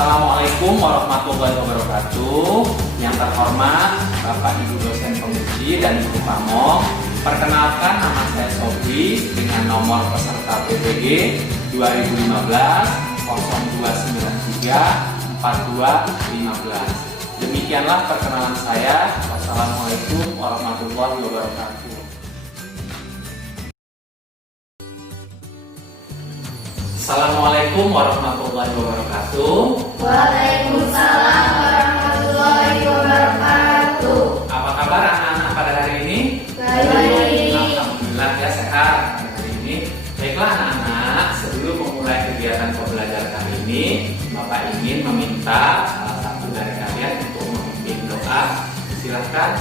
Assalamualaikum warahmatullahi wabarakatuh. Yang terhormat Bapak Ibu dosen penguji dan Ibu Pamong, perkenalkan nama saya Sobri dengan nomor peserta PPG 2015 0293 4215. Demikianlah perkenalan saya. Wassalamualaikum warahmatullahi wabarakatuh. Assalamualaikum warahmatullahi wabarakatuh. Waalaikumsalam warahmatullahi wabarakatuh. Apa kabar anak-anak pada hari ini? Baik. Alhamdulillah ya, sehat pada hari ini. Baiklah anak-anak, sebelum memulai kegiatan pembelajaran hari ini, Bapak ingin meminta salah satu dari kalian untuk memimpin doa. Silakan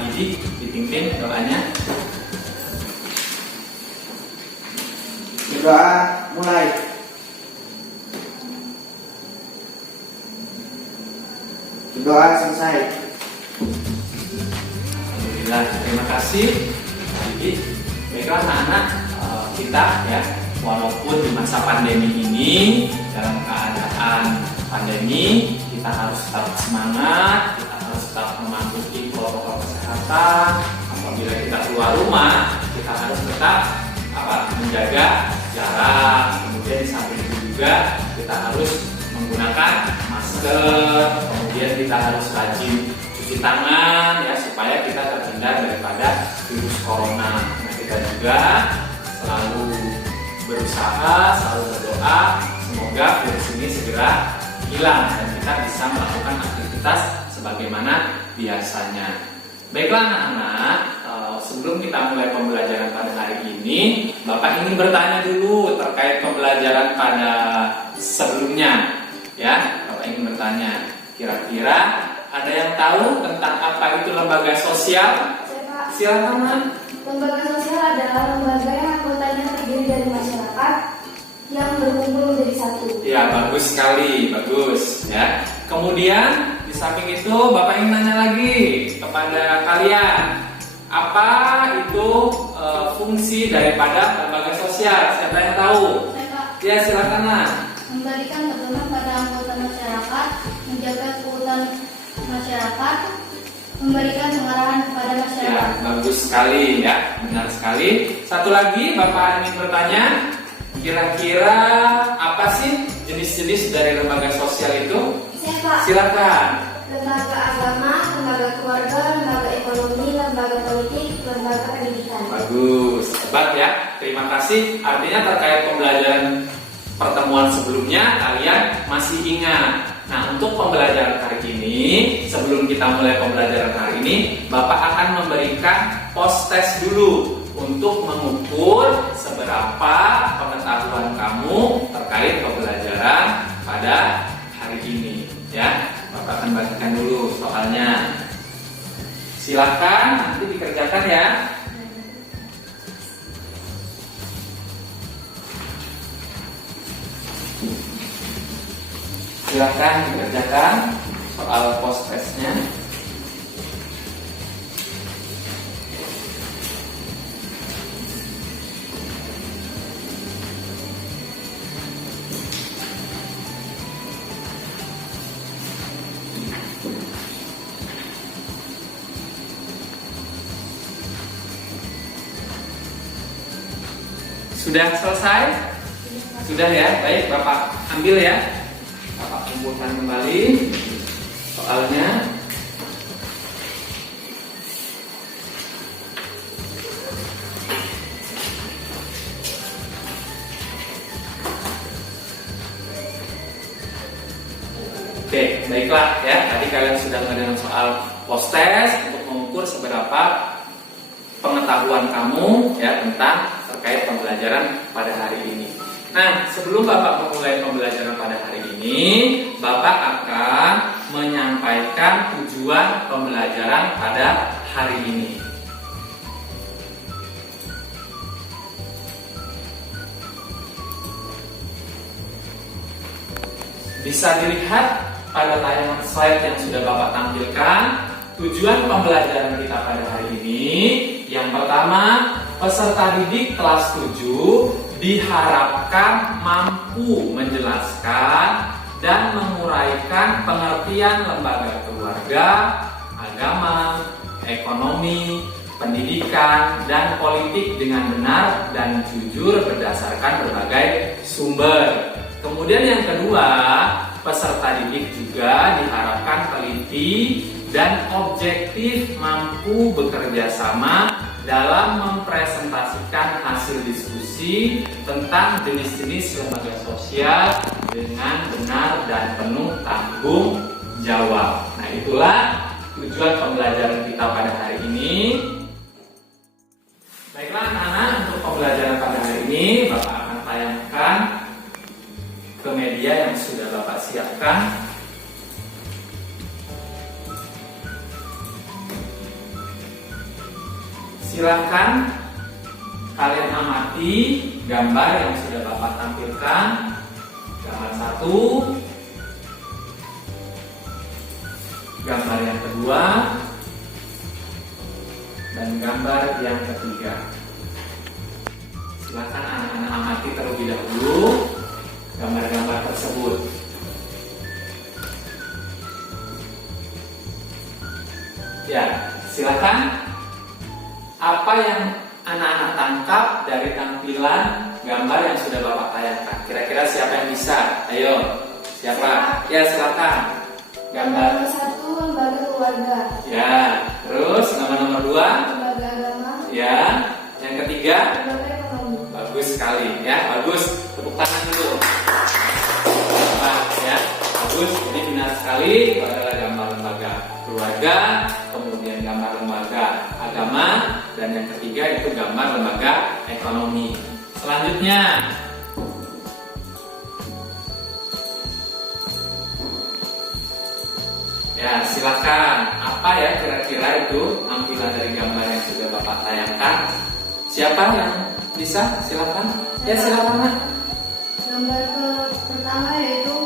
Didi dipimpin doanya. Doa mulai. Doa selesai. Alhamdulillah, terima kasih Didi. Baiklah anak-anak, kita ya, walaupun di masa pandemi ini, dalam keadaan pandemi, kita harus tetap semangat, kita harus tetap mematuhi protokol kesehatan. Apabila kita keluar rumah, kita harus tetap menjaga jarak. Kemudian di samping itu juga kita harus menggunakan masker. Kemudian kita harus rajin cuci tangan ya, supaya kita terhindar daripada virus corona. Nah, kita juga selalu berusaha, selalu berdoa semoga virus ini segera hilang dan kita bisa melakukan aktivitas sebagaimana biasanya. Baiklah anak-anak, sebelum kita mulai pembelajaran pada hari ini, Bapak ingin bertanya dulu terkait pembelajaran pada sebelumnya. Ya, Bapak ingin bertanya, kira-kira ada yang tahu tentang apa itu lembaga sosial? Silakan, Nak. Lembaga sosial adalah lembaga yang anggotanya terdiri dari masyarakat yang berkumpul menjadi satu. Ya, bagus sekali, bagus ya. Kemudian di samping itu Bapak ingin nanya lagi kepada kalian, apa itu fungsi daripada lembaga sosial? Siapa yang tahu? Ya, silakan Nak. Memberikan dukungan pada anggota masyarakat, menjaga keutuhan masyarakat, memberikan pengarahan kepada Ya, masyarakat. bagus sekali ya, benar sekali. Satu lagi Bapak ingin bertanya, kira-kira apa sih jenis-jenis dari lembaga sosial itu? Saya Pak, Silakan. lembaga agama, lembaga keluarga, lembaga ekonomi, lembaga politik, lembaga pendidikan. Bagus, hebat ya. Terima kasih. Artinya terkait pembelajaran pertemuan sebelumnya kalian masih ingat. Nah, untuk pembelajaran hari ini, sebelum kita mulai pembelajaran hari ini, Bapak akan memberikan post test dulu untuk mengukur seberapa pengetahuan kamu terkait pembelajaran pada hari ini. Ya, Bapak akan bagikan dulu soalnya. Silakan nanti dikerjakan ya. Silakan dikerjakan soal post testnya. Sudah selesai? Sudah ya, baik Bapak ambil ya. Bapak kumpulkan kembali soalnya. Oke, baiklah ya. Tadi kalian sudah mengenal soal post test untuk mengukur seberapa pengetahuan kamu ya tentang terkait pembelajaran pada hari ini. Nah, sebelum Bapak memulai pembelajaran pada hari ini, Bapak akan menyampaikan tujuan pembelajaran pada hari ini. Bisa dilihat pada tayangan slide yang sudah Bapak tampilkan, tujuan pembelajaran kita pada hari ini. Yang pertama, peserta didik kelas 7 diharapkan mampu menjelaskan dan menguraikan pengertian lembaga keluarga, agama, ekonomi, pendidikan, dan politik dengan benar dan jujur berdasarkan berbagai sumber. Kemudian yang kedua, peserta didik juga diharapkan teliti dan objektif, mampu bekerja sama dalam mempresentasikan hasil diskusi tentang jenis-jenis lembaga sosial dengan benar dan penuh tanggung jawab. Nah, itulah tujuan pembelajaran kita pada hari ini. Baiklah anak-anak, untuk pembelajaran pada hari ini Bapak akan tayangkan ke media yang sudah Bapak siapkan. Silakan kalian amati gambar yang sudah Bapak tampilkan. Gambar 1, gambar yang kedua, dan gambar yang ketiga. Silakan anak-anak amati terlebih dahulu gambar-gambar tersebut. Ya, silakan. Apa yang anak-anak tangkap dari tampilan gambar yang sudah Bapak tayangkan? Kira-kira siapa yang bisa? Ayo, siapa? Ya, silakan. Gambar Nomor 1, lembaga keluarga. Ya, terus nomor 2, Lembaga agama. ya. Yang ketiga, Lembaga ekonomi. bagus sekali, ya, bagus. Tepuk tangan dulu. Nah, ya, bagus. Jadi benar sekali itu adalah gambar lembaga keluarga, kemudian gambar lembaga agama, dan yang ketiga itu gambar lembaga ekonomi. Selanjutnya, ya, silakan. Apa ya kira-kira itu tampilan dari gambar yang sudah Bapak tayangkan? Siapa yang bisa? Silakan. Ya, silakan. Nak. Gambar pertama yaitu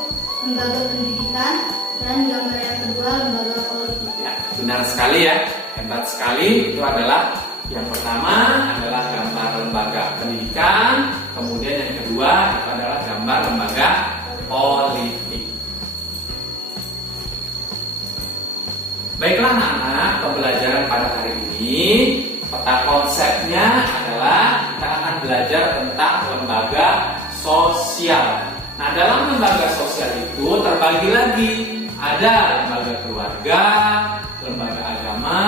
lembaga pendidikan, dan gambar yang kedua lembaga politik. Ya, benar sekali ya. Hebat sekali. Itu adalah yang pertama adalah gambar lembaga pendidikan, kemudian yang kedua itu adalah gambar lembaga politik. Baiklah anak-anak, pembelajaran pada hari ini peta konsepnya adalah kita akan belajar tentang lembaga sosial. Nah, dalam lembaga sosial itu terbagi lagi. Ada lembaga keluarga, lembaga agama,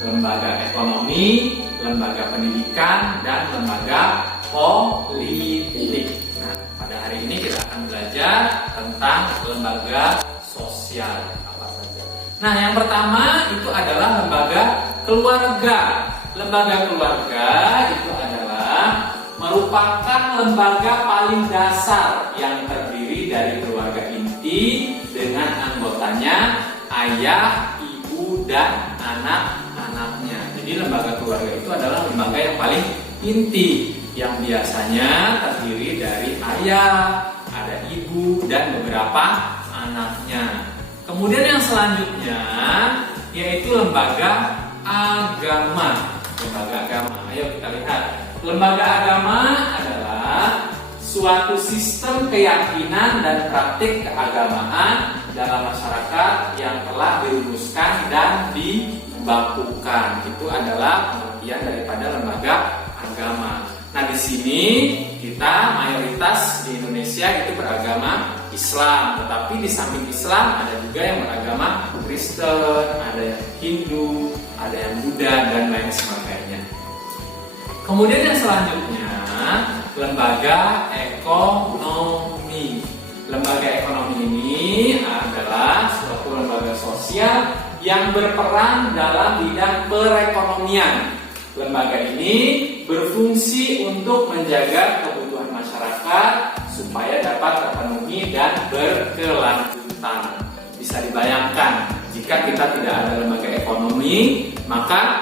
lembaga ekonomi, lembaga pendidikan, dan lembaga politik. Nah, pada hari ini kita akan belajar tentang lembaga sosial. Nah, yang pertama itu adalah lembaga keluarga. Lembaga keluarga itu adalah merupakan lembaga paling dasar yang terdiri dari keluarga inti dengan anggotanya ayah, ibu, dan anak-anaknya. Jadi lembaga keluarga itu adalah lembaga yang paling inti, yang biasanya terdiri dari ayah, ada ibu, dan beberapa anaknya. Kemudian yang selanjutnya yaitu lembaga agama. Lembaga agama, ayo kita lihat. Lembaga agama adalah suatu sistem keyakinan dan praktik keagamaan dalam masyarakat yang telah dirumuskan dan dibakukan. Itu adalah pengertian daripada lembaga agama. Nah, di sini kita mayoritas di Indonesia itu beragama Islam, tetapi di samping Islam ada juga yang beragama Kristen, ada yang Hindu, ada yang Buddha, dan lain sebagainya. Kemudian yang selanjutnya, lembaga ekonomi. Lembaga ekonomi ini adalah suatu lembaga sosial yang berperan dalam bidang perekonomian. Lembaga ini berfungsi untuk menjaga kebutuhan masyarakat supaya dapat terpenuhi dan berkelanjutan. Bisa dibayangkan, jika kita tidak ada lembaga ekonomi, maka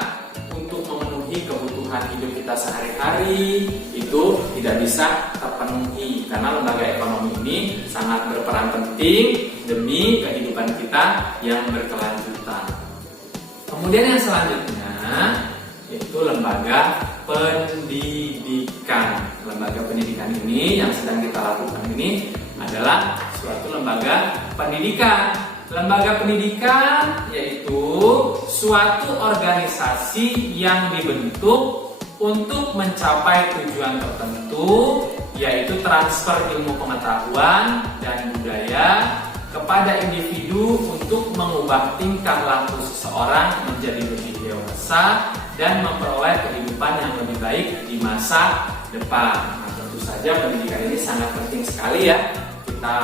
untuk memenuhi kebutuhan hidup kita sehari-hari itu tidak bisa terpenuhi, karena lembaga ekonomi ini sangat berperan penting demi kehidupan kita yang berkelanjutan. Kemudian yang selanjutnya yaitu lembaga pendidikan. Lembaga pendidikan ini yang sedang kita lakukan ini adalah suatu lembaga pendidikan. Lembaga pendidikan yaitu suatu organisasi yang dibentuk untuk mencapai tujuan tertentu, yaitu transfer ilmu pengetahuan dan budaya kepada individu untuk mengubah tingkah laku seseorang menjadi lebih dewasa dan memperoleh kehidupan yang lebih baik di masa depan. Nah, tentu saja pendidikan ini sangat penting sekali ya. Kita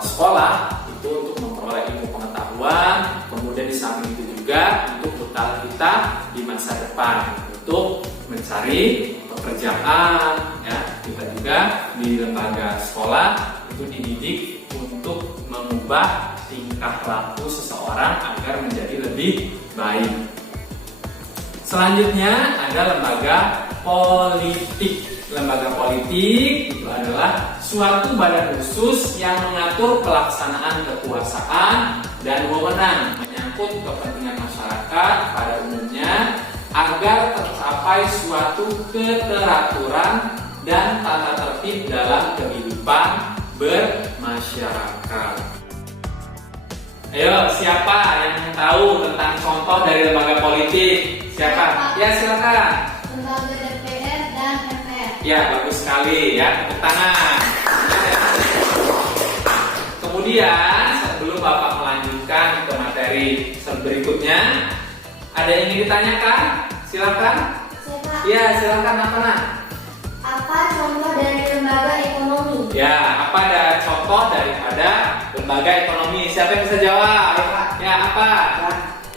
sekolah itu untuk memperoleh ilmu pengetahuan, kemudian di samping itu juga untuk bekal kita di masa depan untuk mencari pekerjaan ya. Kita juga di lembaga sekolah itu dididik untuk mengubah tingkah laku seseorang agar menjadi lebih baik. Selanjutnya ada lembaga politik. Lembaga politik itu adalah suatu badan khusus yang mengatur pelaksanaan kekuasaan dan wewenang menyangkut kepentingan masyarakat pada umumnya agar tercapai suatu keteraturan dan tata tertib dalam kehidupan bermasyarakat. Ayo, siapa yang tahu tentang contoh dari lembaga politik? Siapa? Ya, silakan. Lembaga DPR dan MPR. Ya, bagus sekali ya, tepuk tangan. Kemudian, sebelum Bapak melanjutkan ke materi berikutnya, ada yang ingin ditanyakan? Silakan. Siapa? Ya, silakan apa nak? Apa contoh dari lembaga ekonomi? Ya, apa ada contoh daripada lembaga ekonomi? Siapa yang bisa jawab? Ya, apa?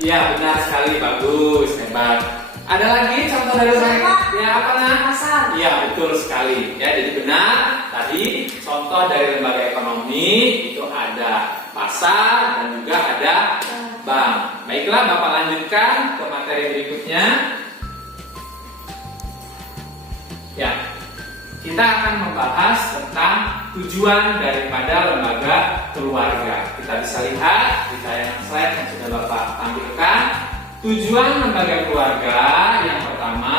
Ya, benar sekali, bagus, hebat. Ada lagi contoh dari lembaga? Ya, apa nak? Pasar. Ya, betul sekali. Ya, jadi benar. Tadi contoh dari lembaga ekonomi itu ada pasar dan juga ada bank. Baiklah, Bapak lanjutkan ke materi berikutnya. Ya, kita akan membahas tentang tujuan daripada lembaga keluarga. Kita bisa lihat di tayangan slide yang sudah Bapak tampilkan. Tujuan lembaga keluarga yang pertama,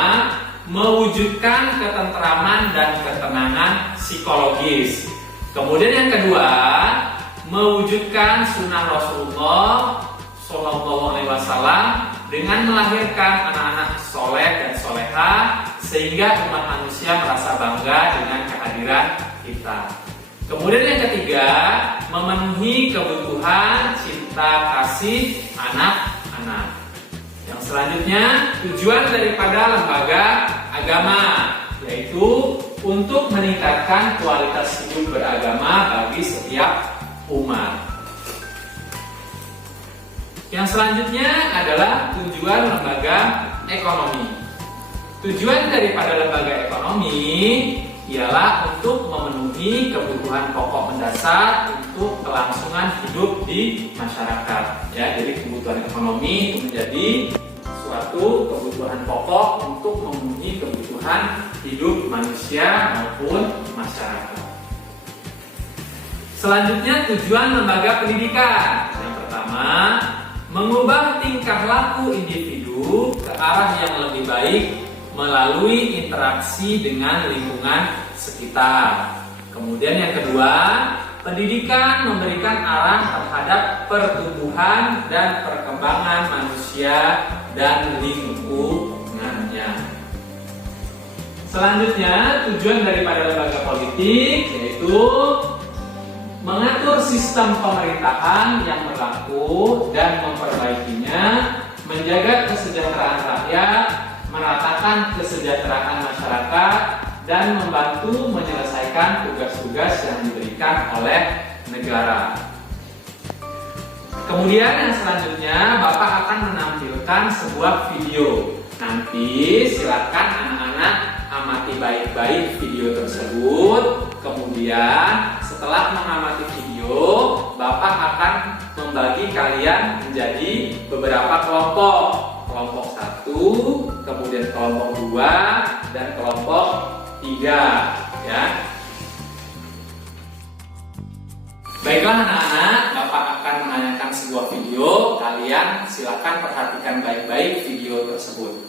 mewujudkan ketentraman dan ketenangan psikologis. Kemudian yang kedua, mewujudkan sunnah Rasulullah Shallallahu Alaihi Wasallam dengan melahirkan anak-anak soleh dan soleha sehingga umat manusia merasa bangga dengan kehadiran kita. Kemudian yang ketiga, memenuhi kebutuhan cinta kasih anak-anak. Yang selanjutnya, tujuan daripada lembaga agama yaitu untuk meningkatkan kualitas hidup beragama bagi setiap umat. Yang selanjutnya adalah tujuan lembaga ekonomi. Tujuan daripada lembaga ekonomi ialah untuk memenuhi kebutuhan pokok mendasar untuk kelangsungan hidup di masyarakat. Ya, jadi kebutuhan ekonomi itu menjadi suatu kebutuhan pokok untuk memenuhi kebutuhan hidup manusia maupun masyarakat. Selanjutnya tujuan lembaga pendidikan. Yang pertama, mengubah tingkah laku individu ke arah yang lebih baik melalui interaksi dengan lingkungan sekitar. Kemudian yang kedua, pendidikan memberikan arah terhadap pertumbuhan dan perkembangan manusia dan lingkungannya. Selanjutnya, tujuan daripada lembaga politik yaitu mengatur sistem pemerintahan yang berlaku dan memperbaikinya, menjaga kesejahteraan rakyat, meratakan kesejahteraan masyarakat, dan membantu menyelesaikan tugas-tugas yang diberikan oleh negara. Kemudian yang selanjutnya, Bapak akan menampilkan sebuah video. Nanti silakan anak-anak amati baik-baik video tersebut. Kemudian setelah mengamati video, Bapak akan membagi kalian menjadi beberapa kelompok. Kelompok 1, kemudian kelompok 2, dan kelompok 3, ya. Baiklah anak-anak, Bapak akan menanyakan sebuah video. Kalian silakan perhatikan baik-baik video tersebut.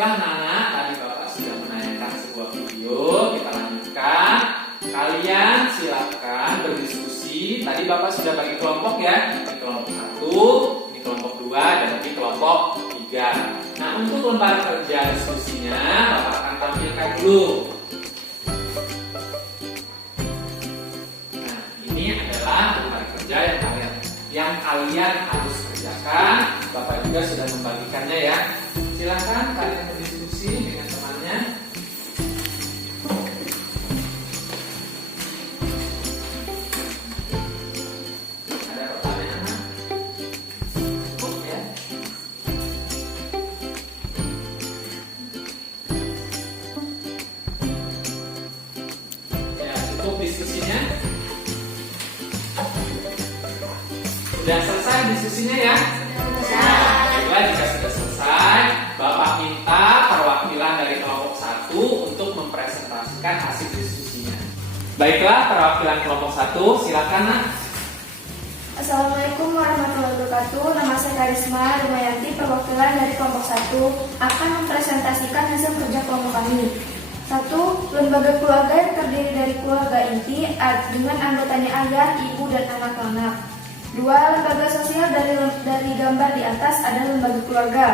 Baiklah anak-anak, tadi Bapak sudah menanyakan sebuah video. Kita lanjutkan. Kalian silakan berdiskusi. Tadi Bapak sudah bagi kelompok ya. Ini kelompok 1, ini kelompok 2, dan ini kelompok 3. Nah, untuk lembar kerja diskusinya Bapak akan tampilkan dulu. Nah, ini adalah lembar kerja yang kalian harus kerjakan. Bapak juga sudah membagikannya ya. Silakan kalian berdiskusi dengan temannya. Ada pertanyaan? Cukup ya? Ya, cukup diskusinya. Sudah selesai diskusinya ya? Baiklah, jika sudah selesai, Bapak minta perwakilan dari kelompok 1 untuk mempresentasikan hasil diskusinya. Baiklah, perwakilan kelompok 1, silakan Nak. Assalamualaikum warahmatullahi wabarakatuh. Nama saya Karisma Rumayanti, perwakilan dari kelompok 1 akan mempresentasikan hasil kerja kelompok kami. 1. Lembaga keluarga yang terdiri dari keluarga inti dengan anggotanya ayah, ibu, dan anak-anak. 2. Lembaga sosial dari gambar di atas adalah lembaga keluarga.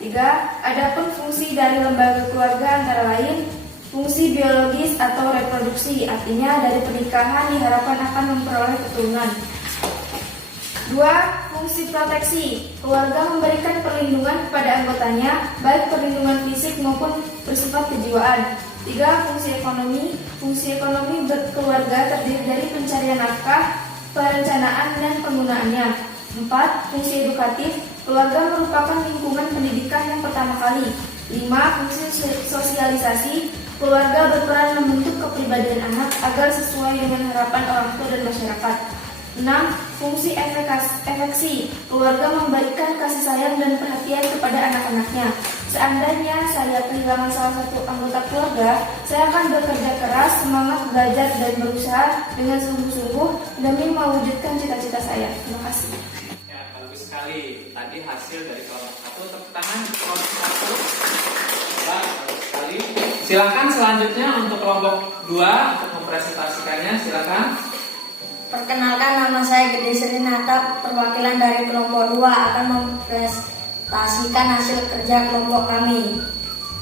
3. Adapun fungsi dari lembaga keluarga antara lain fungsi biologis atau reproduksi, artinya dari pernikahan diharapkan akan memperoleh keturunan. 2. Fungsi proteksi. Keluarga memberikan perlindungan kepada anggotanya, baik perlindungan fisik maupun bersifat kejiwaan. 3. Fungsi ekonomi. Fungsi ekonomi berkeluarga terdiri dari pencarian nafkah, perencanaan dan penggunaannya. 4. Fungsi edukatif. Keluarga merupakan lingkungan pendidikan yang pertama kali. 5. Fungsi sosialisasi. Keluarga berperan membentuk kepribadian anak agar sesuai dengan harapan orang tua dan masyarakat. 6. Fungsi efeksi. Keluarga memberikan kasih sayang dan perhatian kepada anak-anaknya. Seandainya saya kehilangan salah satu anggota keluarga, saya akan bekerja keras, semangat belajar dan berusaha dengan sungguh-sungguh demi mewujudkan cita-cita saya. Terima kasih. Ya, bagus sekali. Tadi hasil dari kelompok 1, tepuk tangan kelompok 1. Bagus sekali. Silakan selanjutnya untuk kelompok 2 untuk mempresentasikannya. Silakan. Perkenalkan, nama saya Gede Serinata, perwakilan dari kelompok 2 akan mempresentasikan hasil kerja kelompok kami.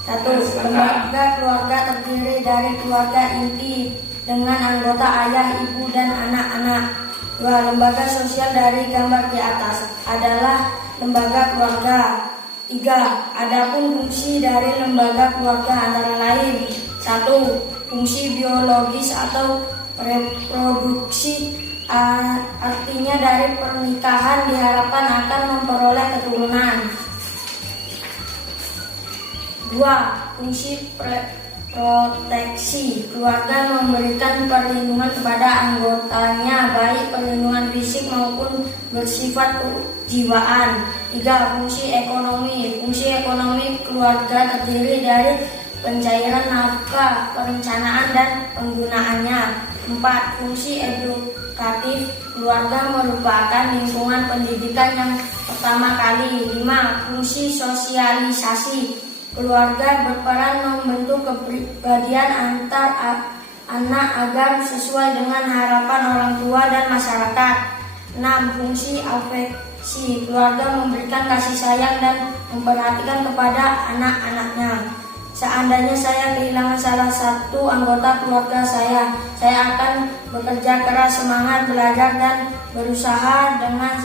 1. Lembaga keluarga terdiri dari keluarga inti dengan anggota ayah, ibu, dan anak-anak. 2. Lembaga sosial dari gambar di atas adalah lembaga keluarga. 3. Adapun fungsi dari lembaga keluarga antara lain 1. Fungsi biologis atau reproduksi, artinya dari pernikahan diharapkan akan memperoleh keturunan. 2. Fungsi proteksi. Keluarga memberikan perlindungan kepada anggotanya, baik perlindungan fisik maupun bersifat kejiwaan. 3. Fungsi ekonomi. Fungsi ekonomi keluarga terdiri dari pencairan nafkah, perencanaan, dan penggunaannya. 4. Fungsi edukatif. Keluarga merupakan lingkungan pendidikan yang pertama kali. 5. Fungsi sosialisasi. Keluarga berperan membentuk kepribadian antar anak agar sesuai dengan harapan orang tua dan masyarakat. 6. Fungsi afeksi. Keluarga memberikan kasih sayang dan memperhatikan kepada anak-anaknya. Seandainya saya kehilangan salah satu anggota keluarga saya akan bekerja keras, semangat belajar, dan berusaha dengan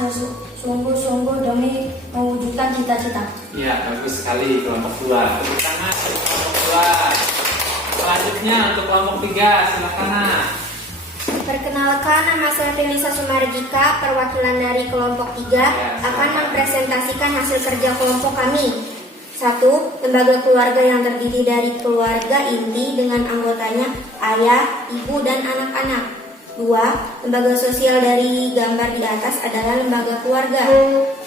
sungguh-sungguh demi mewujudkan cita-cita. Ya, bagus sekali kelompok 2. Tepuk tangan untuk kelompok 2. Selanjutnya untuk kelompok 3, silakan Nak. Perkenalkan, nama saya Felisa Sumarjika, perwakilan dari kelompok 3 akan mempresentasikan hasil kerja kelompok kami. 1. Lembaga keluarga yang terdiri dari keluarga inti dengan anggotanya ayah, ibu, dan anak-anak. 2. Lembaga sosial dari gambar di atas adalah lembaga keluarga.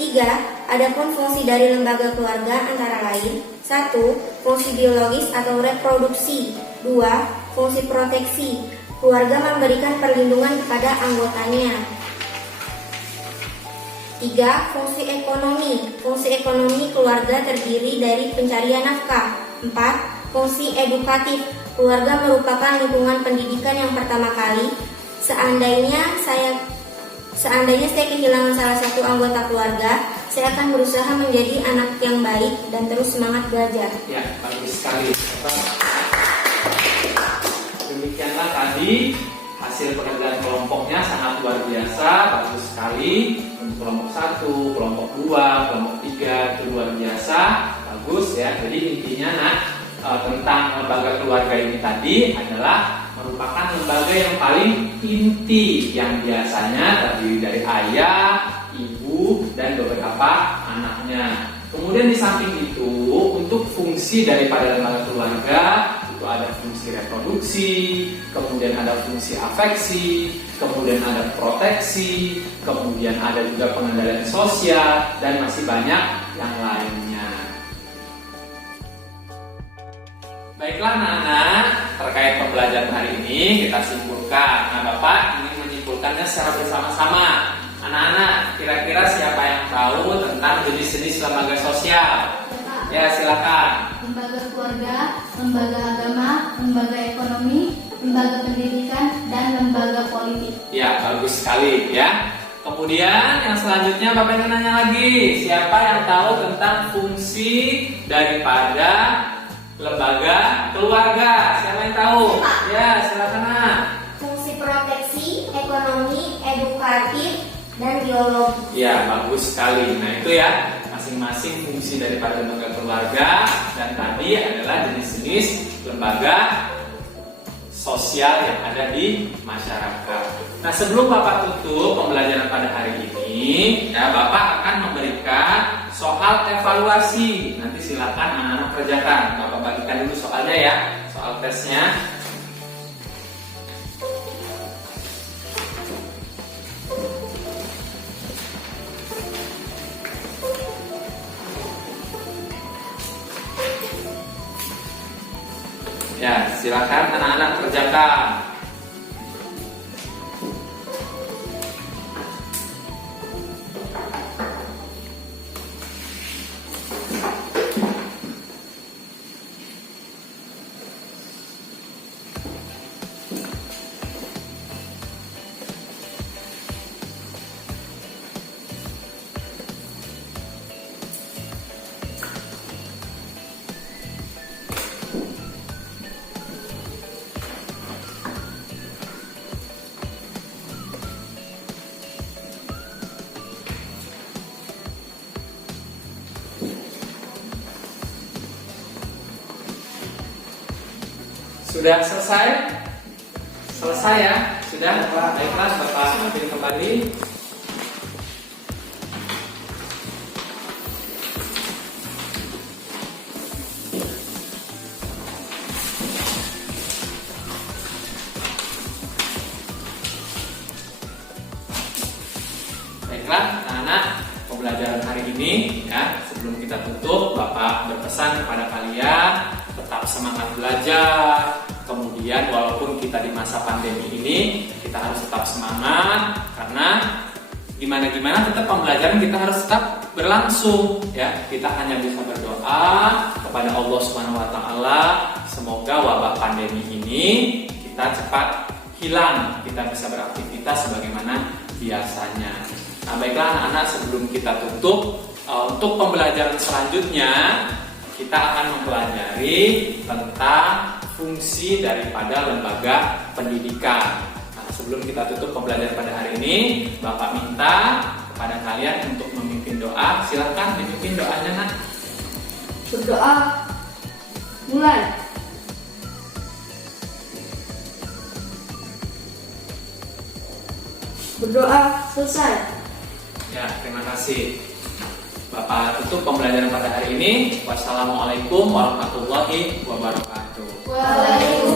3. Adapun fungsi dari lembaga keluarga antara lain 1. Fungsi biologis atau reproduksi. 2. Fungsi proteksi. Keluarga memberikan perlindungan kepada anggotanya. 3. Fungsi ekonomi. Fungsi ekonomi keluarga terdiri dari pencarian nafkah. 4. Fungsi edukatif. Keluarga merupakan lingkungan pendidikan yang pertama kali. Seandainya saya kehilangan salah satu anggota keluarga, saya akan berusaha menjadi anak yang baik dan terus semangat belajar. Ya, bagus sekali. Demikianlah tadi hasil pekerjaan kelompoknya sangat luar biasa, bagus sekali. Untuk kelompok 1, kelompok 2, kelompok 3 itu luar biasa, bagus ya. Jadi intinya tentang lembaga keluarga ini tadi adalah merupakan lembaga yang paling inti yang biasanya terdiri dari ayah, ibu, dan beberapa anaknya. Kemudian di samping itu, untuk fungsi daripada lembaga keluarga itu ada fungsi reproduksi, kemudian ada fungsi afeksi, kemudian ada proteksi, kemudian ada juga pengendalian sosial, dan masih banyak yang lainnya. Baiklah anak-anak, terkait pembelajaran hari ini kita simpulkan. Nah, Bapak ingin menyimpulkannya secara bersama-sama. Anak-anak, kira-kira siapa yang tahu tentang jenis-jenis lembaga sosial? Ya, silakan. Lembaga keluarga, lembaga agama, lembaga ekonomi, lembaga pendidikan, dan lembaga politik. Ya, bagus sekali ya. Kemudian yang selanjutnya Bapak ingin nanya lagi, siapa yang tahu tentang fungsi daripada lembaga keluarga? Siapa yang tahu? Ya, silakan. Fungsi proteksi, ekonomi, edukatif, dan biologi. Ya, bagus sekali. Nah, itu ya masing-masing fungsi daripada lembaga keluarga, dan tadi adalah jenis-jenis lembaga sosial yang ada di masyarakat. Nah, sebelum Bapak tutup pembelajaran pada hari ini, ya Bapak akan memberikan soal evaluasi. Nanti silakan anak-anak kerjakan. Bapak bagikan dulu soalnya ya, soal tesnya. Ya, silakan anak-anak kerjakan. Sudah selesai? Selesai ya? Sudah? Baiklah, Bapak ambil kembali. Baiklah, anak-anak, pembelajaran hari ini ya, sebelum kita tutup, Bapak berpesan kepada kalian tetap semangat belajar. Kemudian walaupun kita di masa pandemi ini, kita harus tetap semangat, karena gimana tetap pembelajaran kita harus tetap berlangsung ya. Kita hanya bisa berdoa kepada Allah Subhanahu wa taala semoga wabah pandemi ini kita cepat hilang, kita bisa beraktivitas sebagaimana biasanya. Nah, baiklah anak-anak, sebelum kita tutup, untuk pembelajaran selanjutnya kita akan mempelajari tentang fungsi daripada lembaga pendidikan. Nah, sebelum kita tutup pembelajaran pada hari ini, Bapak minta kepada kalian untuk memimpin doa. Silakan dipimpin doanya, Nak. Berdoa. Mulai. Berdoa. Selesai. Ya, terima kasih. Bapak tutup pembelajaran pada hari ini. Wassalamualaikum warahmatullahi wabarakatuh. Waalaikumsalam.